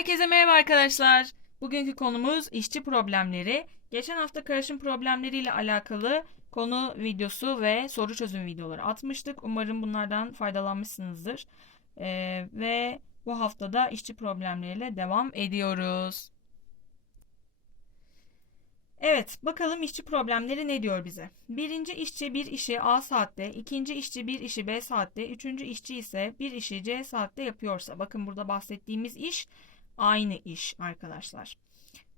Herkese merhaba arkadaşlar. Bugünkü konumuz işçi problemleri. Geçen hafta karışım problemleriyle alakalı konu videosu ve soru çözüm videoları atmıştık. Umarım bunlardan faydalanmışsınızdır. Ee, ve bu haftada işçi problemleriyle devam ediyoruz. Evet, bakalım işçi problemleri ne diyor bize? Birinci işçi bir işi A saatte, ikinci işçi bir işi B saatte, üçüncü işçi ise bir işi C saatte yapıyorsa, bakın burada bahsettiğimiz iş aynı iş arkadaşlar.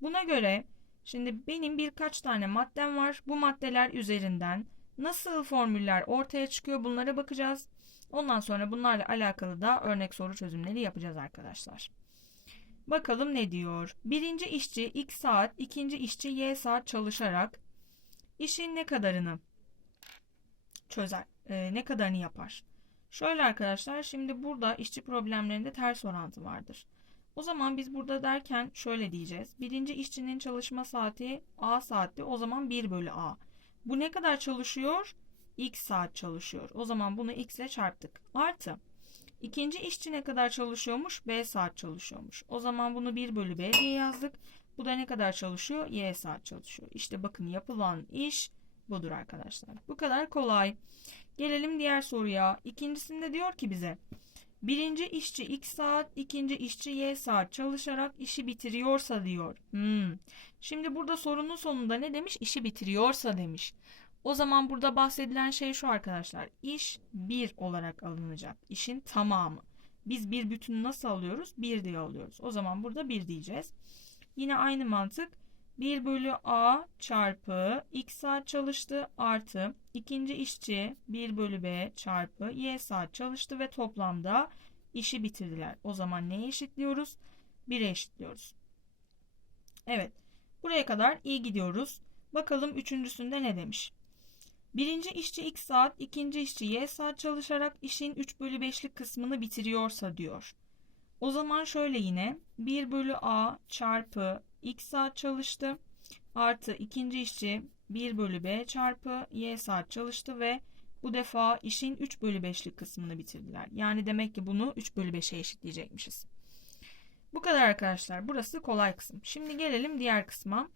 Buna göre şimdi benim birkaç tane maddem var. Bu maddeler üzerinden nasıl formüller ortaya çıkıyor bunlara bakacağız. Ondan sonra bunlarla alakalı da örnek soru çözümleri yapacağız arkadaşlar. Bakalım ne diyor? Birinci işçi x saat, ikinci işçi y saat çalışarak işin ne kadarını çözer, e, ne kadarını yapar? Şöyle arkadaşlar, şimdi burada işçi problemlerinde ters orantı vardır. O zaman biz burada derken şöyle diyeceğiz. Birinci işçinin çalışma saati A saatti. O zaman 1 bölü A. Bu ne kadar çalışıyor? X saat çalışıyor. O zaman bunu X ile çarptık. Artı. İkinci işçi ne kadar çalışıyormuş? B saat çalışıyormuş. O zaman bunu 1 bölü B diye yazdık. Bu da ne kadar çalışıyor? Y saat çalışıyor. İşte bakın yapılan iş budur arkadaşlar. Bu kadar kolay. Gelelim diğer soruya. İkincisinde diyor ki bize birinci işçi x saat, ikinci işçi y saat çalışarak işi bitiriyorsa diyor. Hmm. Şimdi burada sorunun sonunda ne demiş? İşi bitiriyorsa demiş. O zaman burada bahsedilen şey şu arkadaşlar. İş bir olarak alınacak. İşin tamamı. Biz bir bütünü nasıl alıyoruz? Bir diye alıyoruz. O zaman burada bir diyeceğiz. Yine aynı mantık. 1 bölü A çarpı x saat çalıştı artı ikinci işçi 1 bölü B çarpı y saat çalıştı ve toplamda işi bitirdiler. O zaman neye eşitliyoruz? 1'e eşitliyoruz. Evet. Buraya kadar iyi gidiyoruz. Bakalım üçüncüsünde ne demiş? Birinci işçi x saat, ikinci işçi y saat çalışarak işin 3 bölü 5'lik kısmını bitiriyorsa diyor. O zaman şöyle yine 1 bölü a çarpı x saat çalıştı. Artı ikinci işçi 1 bölü b çarpı y saat çalıştı ve bu defa işin 3 bölü 5'lik kısmını bitirdiler. Yani demek ki bunu 3 bölü 5'e eşitleyecekmişiz. Bu kadar arkadaşlar. Burası kolay kısım. Şimdi gelelim diğer kısma.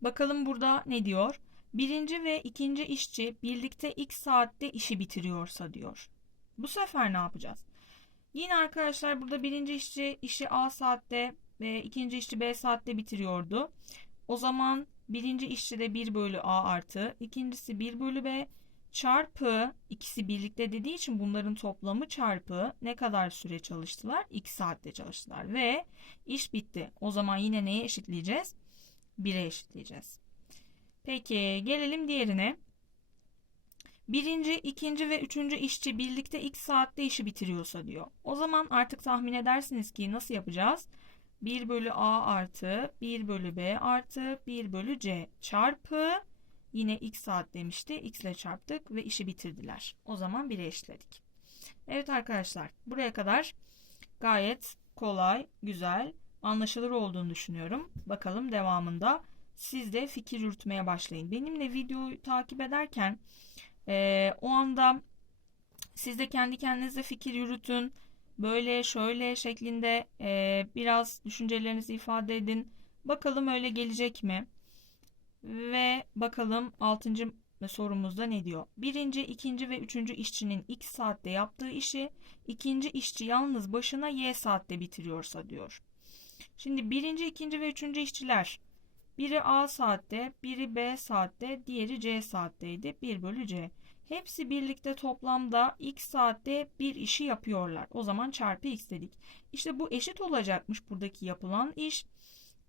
Bakalım burada ne diyor? Birinci ve ikinci işçi birlikte x saatte işi bitiriyorsa diyor. Bu sefer ne yapacağız? Yine arkadaşlar burada birinci işçi işi A saatte ve ikinci işçi B saatte bitiriyordu. O zaman birinci işçi de 1 bölü A artı ikincisi 1 bölü B çarpı ikisi birlikte dediği için bunların toplamı çarpı ne kadar süre çalıştılar? 2 saatte çalıştılar ve iş bitti. O zaman yine neye eşitleyeceğiz? 1'e eşitleyeceğiz. Peki gelelim diğerine. Birinci, ikinci ve üçüncü işçi birlikte x saatte işi bitiriyorsa diyor. O zaman artık tahmin edersiniz ki nasıl yapacağız? 1 bölü a artı 1 bölü b artı 1 bölü c çarpı yine x saat demişti. x ile çarptık ve işi bitirdiler. O zaman 1'e eşitledik. Evet arkadaşlar buraya kadar gayet kolay, güzel, anlaşılır olduğunu düşünüyorum. Bakalım devamında siz de fikir yürütmeye başlayın. Benimle videoyu takip ederken e, o anda siz de kendi kendinize fikir yürütün. Böyle şöyle şeklinde e, biraz düşüncelerinizi ifade edin. Bakalım öyle gelecek mi? Ve bakalım 6. sorumuzda ne diyor? Birinci, ikinci ve üçüncü işçinin x saatte yaptığı işi ikinci işçi yalnız başına y saatte bitiriyorsa diyor. Şimdi birinci, ikinci ve üçüncü işçiler biri A saatte, biri B saatte, diğeri C saatteydi. 1 bölü C. Hepsi birlikte toplamda x saatte bir işi yapıyorlar. O zaman çarpı x dedik. İşte bu eşit olacakmış buradaki yapılan iş.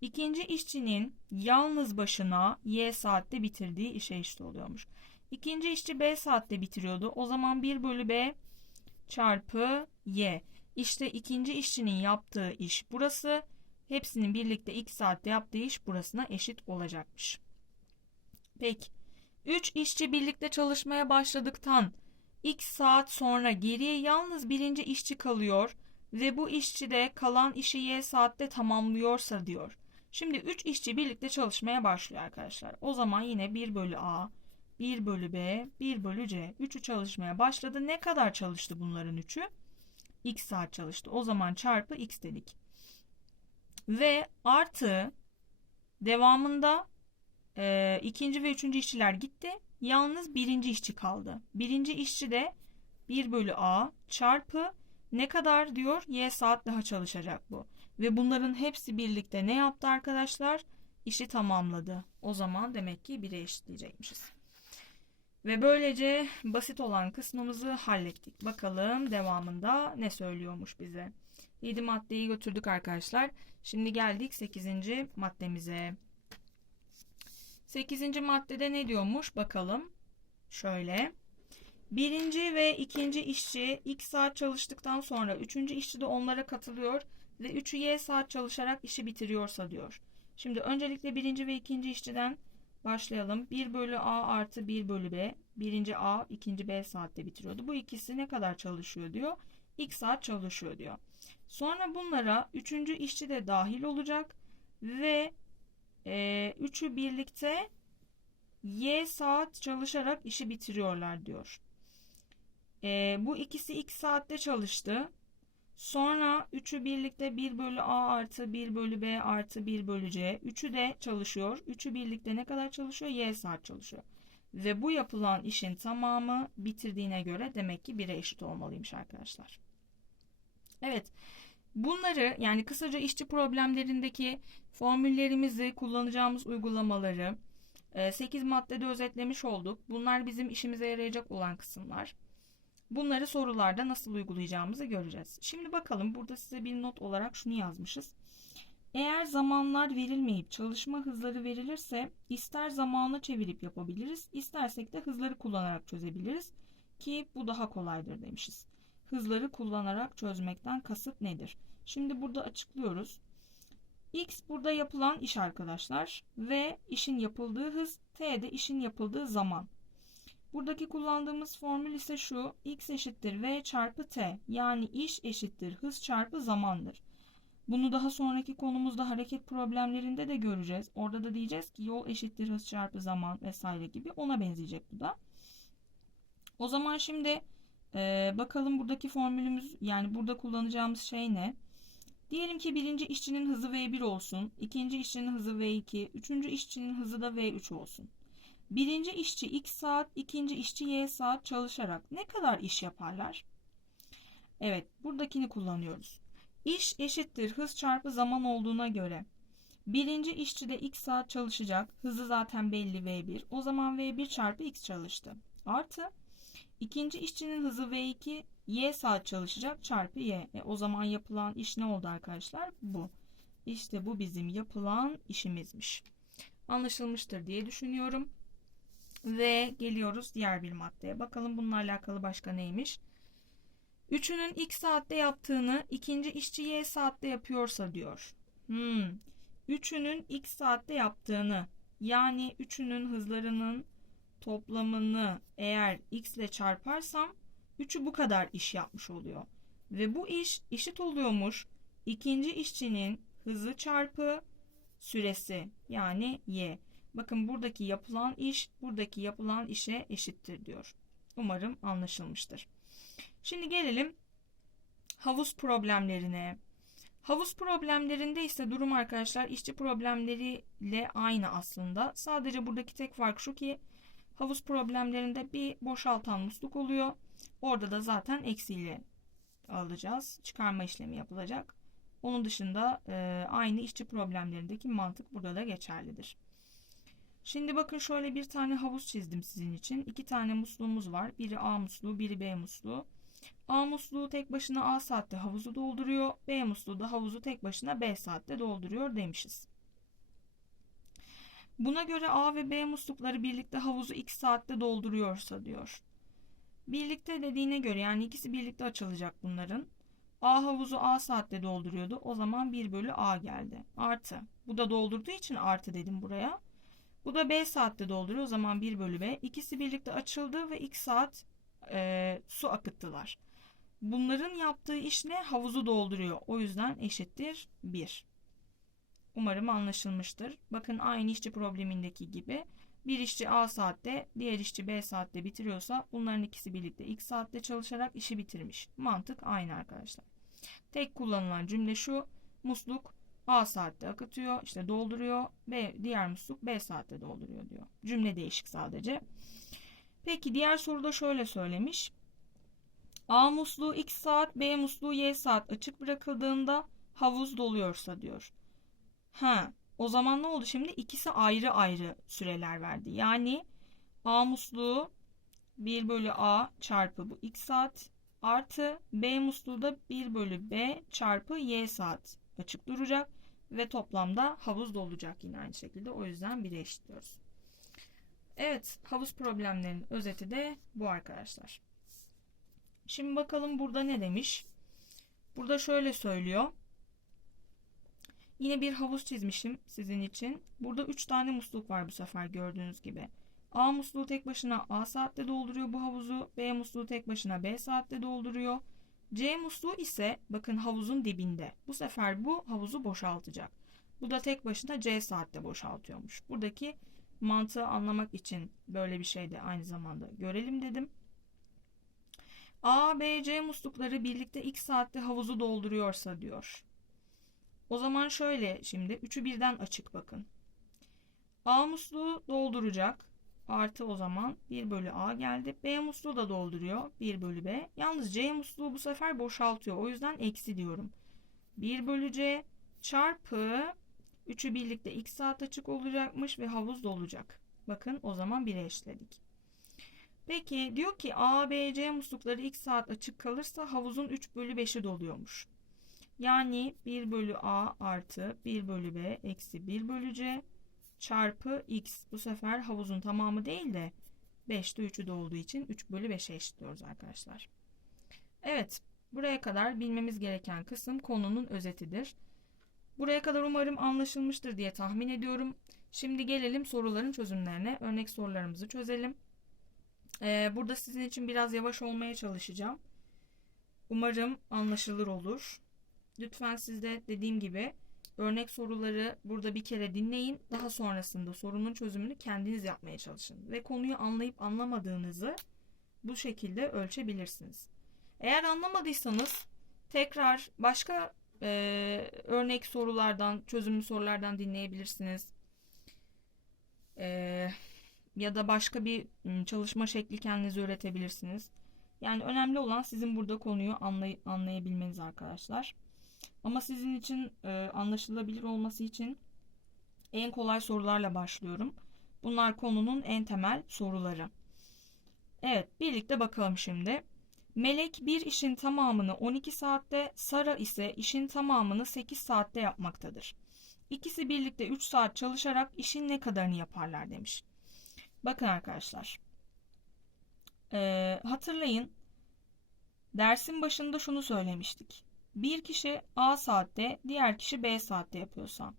İkinci işçinin yalnız başına y saatte bitirdiği işe eşit oluyormuş. İkinci işçi b saatte bitiriyordu. O zaman 1 bölü b çarpı y. İşte ikinci işçinin yaptığı iş burası. Hepsinin birlikte x saatte yaptığı iş burasına eşit olacakmış. Peki. 3 işçi birlikte çalışmaya başladıktan x saat sonra geriye yalnız birinci işçi kalıyor ve bu işçi de kalan işi y saatte tamamlıyorsa diyor. Şimdi 3 işçi birlikte çalışmaya başlıyor arkadaşlar. O zaman yine 1 bölü a, 1 bölü b, 1 bölü c. 3'ü çalışmaya başladı. Ne kadar çalıştı bunların 3'ü? x saat çalıştı. O zaman çarpı x dedik. Ve artı devamında e, ikinci ve üçüncü işçiler gitti. Yalnız birinci işçi kaldı. Birinci işçi de 1 bölü A çarpı ne kadar diyor? Y saat daha çalışacak bu. Ve bunların hepsi birlikte ne yaptı arkadaşlar? İşi tamamladı. O zaman demek ki 1'e eşitleyecekmişiz. Ve böylece basit olan kısmımızı hallettik. Bakalım devamında ne söylüyormuş bize. 7 maddeyi götürdük arkadaşlar. Şimdi geldik 8. maddemize. 8. maddede ne diyormuş bakalım. Şöyle. Birinci ve ikinci işçi x saat çalıştıktan sonra üçüncü işçi de onlara katılıyor ve üçü y saat çalışarak işi bitiriyorsa diyor. Şimdi öncelikle birinci ve ikinci işçiden başlayalım. 1 bölü a artı 1 bölü b. Birinci a, ikinci b saatte bitiriyordu. Bu ikisi ne kadar çalışıyor diyor. x saat çalışıyor diyor. Sonra bunlara üçüncü işçi de dahil olacak ve e, üçü birlikte y saat çalışarak işi bitiriyorlar diyor. E, bu ikisi x saatte çalıştı. Sonra üçü birlikte 1 bölü a artı 1 bölü b artı 1 bölü c. Üçü de çalışıyor. Üçü birlikte ne kadar çalışıyor? Y saat çalışıyor. Ve bu yapılan işin tamamı bitirdiğine göre demek ki 1'e eşit olmalıymış arkadaşlar. Evet. Bunları yani kısaca işçi problemlerindeki formüllerimizi kullanacağımız uygulamaları 8 maddede özetlemiş olduk. Bunlar bizim işimize yarayacak olan kısımlar. Bunları sorularda nasıl uygulayacağımızı göreceğiz. Şimdi bakalım burada size bir not olarak şunu yazmışız. Eğer zamanlar verilmeyip çalışma hızları verilirse ister zamanı çevirip yapabiliriz, istersek de hızları kullanarak çözebiliriz ki bu daha kolaydır demişiz. Hızları kullanarak çözmekten kasıt nedir? Şimdi burada açıklıyoruz. X burada yapılan iş arkadaşlar ve işin yapıldığı hız, T de işin yapıldığı zaman. Buradaki kullandığımız formül ise şu. X eşittir V çarpı T. Yani iş eşittir hız çarpı zamandır. Bunu daha sonraki konumuzda hareket problemlerinde de göreceğiz. Orada da diyeceğiz ki yol eşittir hız çarpı zaman vesaire gibi ona benzeyecek bu da. O zaman şimdi e, bakalım buradaki formülümüz yani burada kullanacağımız şey ne? Diyelim ki birinci işçinin hızı V1 olsun, ikinci işçinin hızı V2, üçüncü işçinin hızı da V3 olsun. Birinci işçi x saat, ikinci işçi y saat çalışarak ne kadar iş yaparlar? Evet, buradakini kullanıyoruz. İş eşittir hız çarpı zaman olduğuna göre birinci işçi de x saat çalışacak. Hızı zaten belli V1. O zaman V1 çarpı x çalıştı. Artı ikinci işçinin hızı V2 y saat çalışacak çarpı y. E, o zaman yapılan iş ne oldu arkadaşlar? Bu. İşte bu bizim yapılan işimizmiş. Anlaşılmıştır diye düşünüyorum. Ve geliyoruz diğer bir maddeye. Bakalım bununla alakalı başka neymiş? Üçünün x saatte yaptığını ikinci işçi y saatte yapıyorsa diyor. Hmm. Üçünün x saatte yaptığını yani üçünün hızlarının toplamını eğer x ile çarparsam üçü bu kadar iş yapmış oluyor. Ve bu iş eşit oluyormuş ikinci işçinin hızı çarpı süresi yani y. Bakın buradaki yapılan iş buradaki yapılan işe eşittir diyor. Umarım anlaşılmıştır. Şimdi gelelim havuz problemlerine. Havuz problemlerinde ise durum arkadaşlar işçi problemleriyle aynı aslında. Sadece buradaki tek fark şu ki havuz problemlerinde bir boşaltan musluk oluyor. Orada da zaten eksiyle alacağız. Çıkarma işlemi yapılacak. Onun dışında e, aynı işçi problemlerindeki mantık burada da geçerlidir. Şimdi bakın şöyle bir tane havuz çizdim sizin için. İki tane musluğumuz var. Biri A musluğu, biri B musluğu. A musluğu tek başına A saatte havuzu dolduruyor. B musluğu da havuzu tek başına B saatte dolduruyor demişiz. Buna göre A ve B muslukları birlikte havuzu X saatte dolduruyorsa diyor. Birlikte dediğine göre yani ikisi birlikte açılacak bunların. A havuzu A saatte dolduruyordu. O zaman 1 bölü A geldi. Artı. Bu da doldurduğu için artı dedim buraya. Bu da B saatte dolduruyor. O zaman 1 bölü B. İkisi birlikte açıldı ve X saat e, su akıttılar. Bunların yaptığı iş ne? Havuzu dolduruyor. O yüzden eşittir 1. Umarım anlaşılmıştır. Bakın aynı işçi problemindeki gibi bir işçi A saatte, diğer işçi B saatte bitiriyorsa bunların ikisi birlikte X saatte çalışarak işi bitirmiş. Mantık aynı arkadaşlar. Tek kullanılan cümle şu. Musluk A saatte akıtıyor, işte dolduruyor. B diğer musluk B saatte dolduruyor diyor. Cümle değişik sadece. Peki diğer soruda şöyle söylemiş. A musluğu X saat, B musluğu Y saat açık bırakıldığında havuz doluyorsa diyor. Ha, o zaman ne oldu şimdi? İkisi ayrı ayrı süreler verdi. Yani A musluğu 1 bölü A çarpı bu X saat artı B musluğu da 1 bölü B çarpı Y saat açık duracak ve toplamda havuz dolacak yine aynı şekilde. O yüzden 1'e eşitliyoruz. Evet, havuz problemlerinin özeti de bu arkadaşlar. Şimdi bakalım burada ne demiş? Burada şöyle söylüyor. Yine bir havuz çizmişim sizin için. Burada 3 tane musluk var bu sefer gördüğünüz gibi. A musluğu tek başına A saatte dolduruyor bu havuzu. B musluğu tek başına B saatte dolduruyor. C musluğu ise bakın havuzun dibinde. Bu sefer bu havuzu boşaltacak. Bu da tek başına C saatte boşaltıyormuş. Buradaki mantığı anlamak için böyle bir şey de aynı zamanda görelim dedim. A, B, C muslukları birlikte X saatte havuzu dolduruyorsa diyor. O zaman şöyle şimdi üçü birden açık bakın. A musluğu dolduracak. Artı o zaman 1 bölü A geldi. B musluğu da dolduruyor. 1 bölü B. Yalnız C musluğu bu sefer boşaltıyor. O yüzden eksi diyorum. 1 bölü C çarpı üçü birlikte X saat açık olacakmış ve havuz dolacak. Bakın o zaman 1'e eşledik. Peki diyor ki A, B, C muslukları X saat açık kalırsa havuzun 3 bölü 5'i doluyormuş. Yani 1 bölü A artı 1 bölü B eksi 1 bölü C çarpı X. Bu sefer havuzun tamamı değil de 5'te 3'ü dolduğu için 3 bölü 5'e eşitliyoruz arkadaşlar. Evet buraya kadar bilmemiz gereken kısım konunun özetidir. Buraya kadar umarım anlaşılmıştır diye tahmin ediyorum. Şimdi gelelim soruların çözümlerine. Örnek sorularımızı çözelim. Ee, burada sizin için biraz yavaş olmaya çalışacağım. Umarım anlaşılır olur. Lütfen siz de dediğim gibi örnek soruları burada bir kere dinleyin. Daha sonrasında sorunun çözümünü kendiniz yapmaya çalışın. Ve konuyu anlayıp anlamadığınızı bu şekilde ölçebilirsiniz. Eğer anlamadıysanız tekrar başka e, örnek sorulardan, çözümlü sorulardan dinleyebilirsiniz. E, ya da başka bir çalışma şekli kendinize üretebilirsiniz. Yani önemli olan sizin burada konuyu anlay anlayabilmeniz arkadaşlar. Ama sizin için e, anlaşılabilir olması için en kolay sorularla başlıyorum. Bunlar konunun en temel soruları. Evet, birlikte bakalım şimdi. Melek bir işin tamamını 12 saatte, Sara ise işin tamamını 8 saatte yapmaktadır. İkisi birlikte 3 saat çalışarak işin ne kadarını yaparlar demiş. Bakın arkadaşlar. Ee, hatırlayın. Dersin başında şunu söylemiştik. Bir kişi A saatte, diğer kişi B saatte yapıyorsa.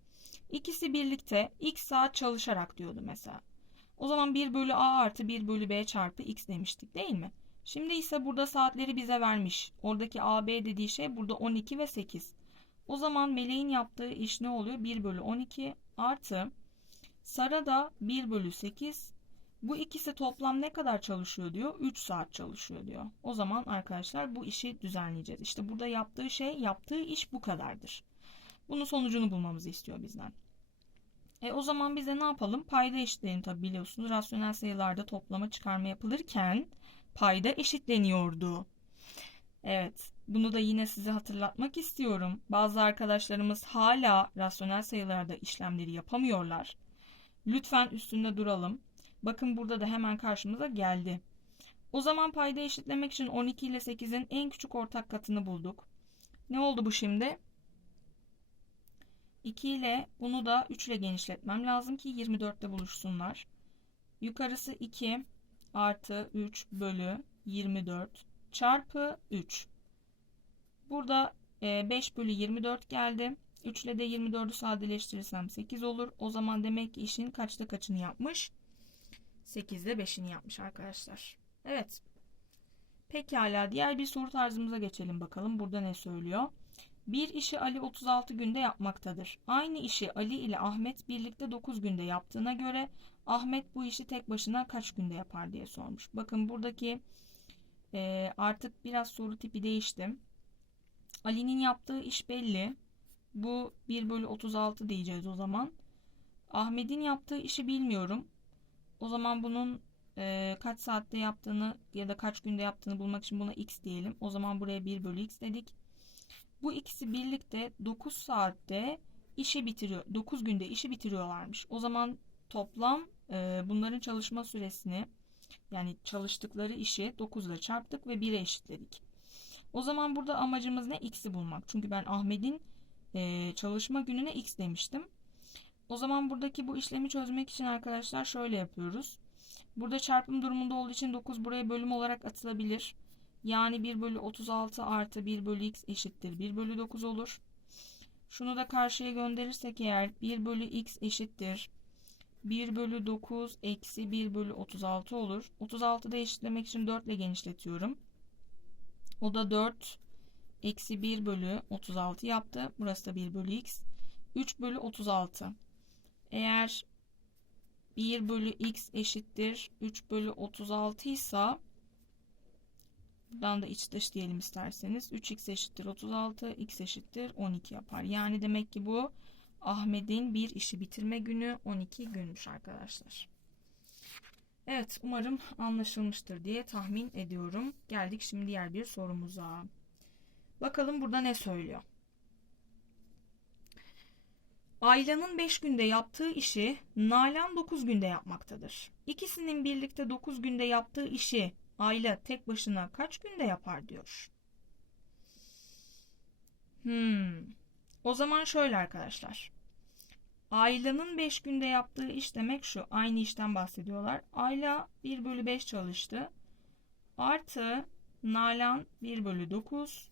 ikisi birlikte x saat çalışarak diyordu mesela. O zaman 1 bölü A artı 1 bölü B çarpı x demiştik değil mi? Şimdi ise burada saatleri bize vermiş. Oradaki AB dediği şey burada 12 ve 8. O zaman meleğin yaptığı iş ne oluyor? 1 bölü 12 artı Sara da 1 bölü 8 bu ikisi toplam ne kadar çalışıyor diyor? 3 saat çalışıyor diyor. O zaman arkadaşlar bu işi düzenleyeceğiz. İşte burada yaptığı şey, yaptığı iş bu kadardır. Bunun sonucunu bulmamızı istiyor bizden. E o zaman bize ne yapalım? Payda eşitleyelim tabi biliyorsunuz. Rasyonel sayılarda toplama çıkarma yapılırken payda eşitleniyordu. Evet, bunu da yine size hatırlatmak istiyorum. Bazı arkadaşlarımız hala rasyonel sayılarda işlemleri yapamıyorlar. Lütfen üstünde duralım. Bakın burada da hemen karşımıza geldi. O zaman payda eşitlemek için 12 ile 8'in en küçük ortak katını bulduk. Ne oldu bu şimdi? 2 ile bunu da 3 ile genişletmem lazım ki 24'te buluşsunlar. Yukarısı 2 artı 3 bölü 24 çarpı 3. Burada 5 e, bölü 24 geldi. 3 ile de 24'ü sadeleştirirsem 8 olur. O zaman demek ki işin kaçta kaçını yapmış? 8'de 5'ini yapmış arkadaşlar. Evet. Pekala diğer bir soru tarzımıza geçelim bakalım. Burada ne söylüyor? Bir işi Ali 36 günde yapmaktadır. Aynı işi Ali ile Ahmet birlikte 9 günde yaptığına göre Ahmet bu işi tek başına kaç günde yapar diye sormuş. Bakın buradaki e, artık biraz soru tipi değişti. Ali'nin yaptığı iş belli. Bu 1 bölü 36 diyeceğiz o zaman. Ahmet'in yaptığı işi bilmiyorum. O zaman bunun e, kaç saatte yaptığını ya da kaç günde yaptığını bulmak için buna x diyelim. O zaman buraya 1 bölü x dedik. Bu ikisi birlikte 9 saatte işi bitiriyor. 9 günde işi bitiriyorlarmış. O zaman toplam e, bunların çalışma süresini yani çalıştıkları işi 9 ile çarptık ve 1'e eşitledik. O zaman burada amacımız ne? X'i bulmak. Çünkü ben Ahmet'in e, çalışma gününe X demiştim. O zaman buradaki bu işlemi çözmek için arkadaşlar şöyle yapıyoruz. Burada çarpım durumunda olduğu için 9 buraya bölüm olarak atılabilir. Yani 1 bölü 36 artı 1 bölü x eşittir 1 bölü 9 olur. Şunu da karşıya gönderirsek eğer 1 bölü x eşittir 1 bölü 9 eksi 1 bölü 36 olur. 36'da da eşitlemek için 4 ile genişletiyorum. O da 4 eksi 1 bölü 36 yaptı. Burası da 1 bölü x. 3 bölü 36. Eğer 1 bölü x eşittir 3 bölü 36 ise buradan da iç dış diyelim isterseniz 3x eşittir 36 x eşittir 12 yapar. Yani demek ki bu Ahmet'in bir işi bitirme günü 12 günmüş arkadaşlar. Evet umarım anlaşılmıştır diye tahmin ediyorum. Geldik şimdi diğer bir sorumuza. Bakalım burada ne söylüyor? Ayla'nın 5 günde yaptığı işi Nalan 9 günde yapmaktadır. İkisinin birlikte 9 günde yaptığı işi Ayla tek başına kaç günde yapar diyor. Hmm. O zaman şöyle arkadaşlar. Ayla'nın 5 günde yaptığı iş demek şu. Aynı işten bahsediyorlar. Ayla 1 bölü 5 çalıştı. Artı Nalan 1 bölü 9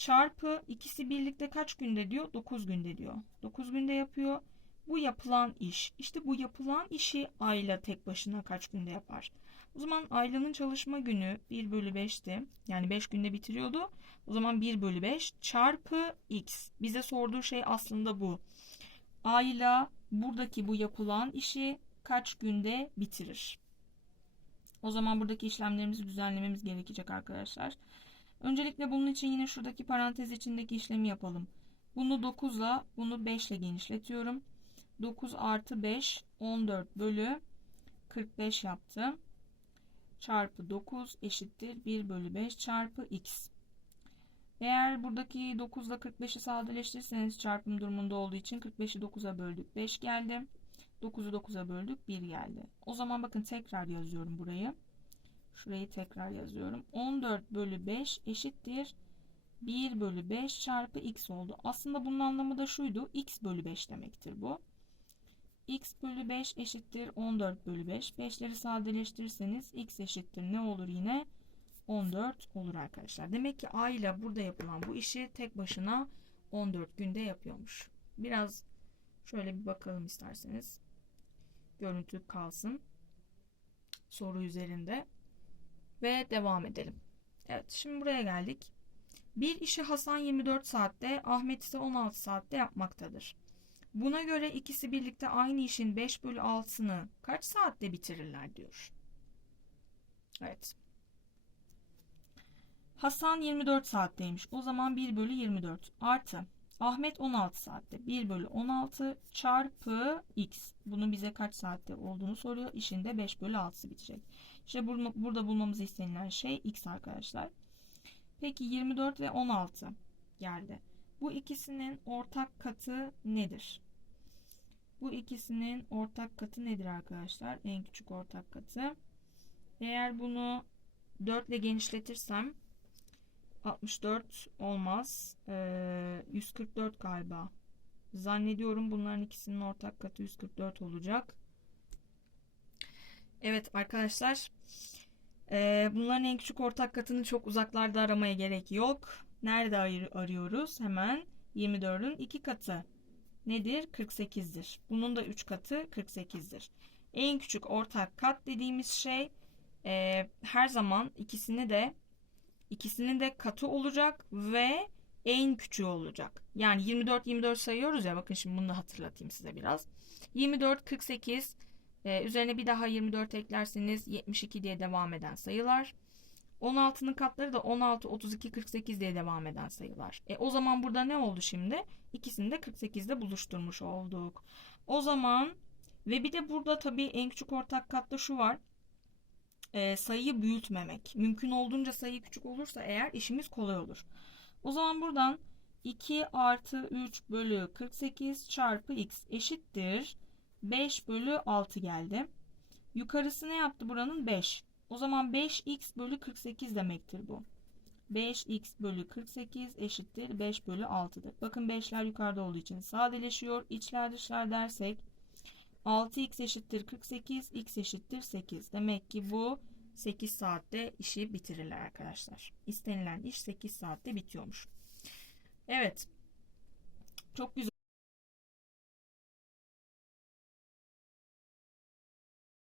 çarpı ikisi birlikte kaç günde diyor? 9 günde diyor. 9 günde yapıyor. Bu yapılan iş. İşte bu yapılan işi Ayla tek başına kaç günde yapar? O zaman Ayla'nın çalışma günü 1 bölü 5'ti. Yani 5 günde bitiriyordu. O zaman 1 bölü 5 çarpı x. Bize sorduğu şey aslında bu. Ayla buradaki bu yapılan işi kaç günde bitirir? O zaman buradaki işlemlerimizi düzenlememiz gerekecek arkadaşlar. Öncelikle bunun için yine şuradaki parantez içindeki işlemi yapalım. Bunu 9 ile bunu 5 ile genişletiyorum. 9 artı 5 14 bölü 45 yaptı. Çarpı 9 eşittir 1 bölü 5 çarpı x. Eğer buradaki 9 ile 45'i sadeleştirirseniz çarpım durumunda olduğu için 45'i 9'a böldük 5 geldi. 9'u 9'a böldük 1 geldi. O zaman bakın tekrar yazıyorum burayı. Şurayı tekrar yazıyorum. 14 bölü 5 eşittir 1 bölü 5 çarpı x oldu. Aslında bunun anlamı da şuydu. x bölü 5 demektir bu. x bölü 5 eşittir 14 bölü 5. 5'leri sadeleştirirseniz x eşittir ne olur yine? 14 olur arkadaşlar. Demek ki A ile burada yapılan bu işi tek başına 14 günde yapıyormuş. Biraz şöyle bir bakalım isterseniz. Görüntü kalsın. Soru üzerinde. Ve devam edelim. Evet şimdi buraya geldik. Bir işi Hasan 24 saatte, Ahmet ise 16 saatte yapmaktadır. Buna göre ikisi birlikte aynı işin 5 bölü 6'sını kaç saatte bitirirler diyor. Evet. Hasan 24 saatteymiş. O zaman 1 bölü 24 artı Ahmet 16 saatte. 1 bölü 16 çarpı x. Bunun bize kaç saatte olduğunu soruyor. İşinde 5 bölü 6'sı bitecek. İşte burada bulmamız istenilen şey x arkadaşlar. Peki 24 ve 16 geldi. Bu ikisinin ortak katı nedir? Bu ikisinin ortak katı nedir arkadaşlar? En küçük ortak katı. Eğer bunu 4 ile genişletirsem 64 olmaz. Ee, 144 galiba. Zannediyorum bunların ikisinin ortak katı 144 olacak. Evet arkadaşlar. Ee, bunların en küçük ortak katını çok uzaklarda aramaya gerek yok. Nerede arıyoruz? Hemen 24'ün 2 katı. Nedir? 48'dir. Bunun da 3 katı 48'dir. En küçük ortak kat dediğimiz şey e, her zaman ikisini de ikisinin de katı olacak ve en küçüğü olacak. Yani 24 24 sayıyoruz ya bakın şimdi bunu da hatırlatayım size biraz. 24 48 ee, üzerine bir daha 24 eklerseniz 72 diye devam eden sayılar. 16'nın katları da 16, 32, 48 diye devam eden sayılar. E, o zaman burada ne oldu şimdi? İkisini de 48'de buluşturmuş olduk. O zaman ve bir de burada tabii en küçük ortak katta şu var. E, sayıyı büyütmemek. Mümkün olduğunca sayı küçük olursa eğer işimiz kolay olur. O zaman buradan 2 artı 3 bölü 48 çarpı x eşittir. 5 bölü 6 geldi. Yukarısı ne yaptı buranın? 5. O zaman 5x bölü 48 demektir bu. 5x bölü 48 eşittir 5 bölü 6'dır. Bakın 5'ler yukarıda olduğu için sadeleşiyor. İçler dışlar dersek 6x eşittir 48, x eşittir 8. Demek ki bu 8 saatte işi bitirirler arkadaşlar. İstenilen iş 8 saatte bitiyormuş. Evet. Çok güzel.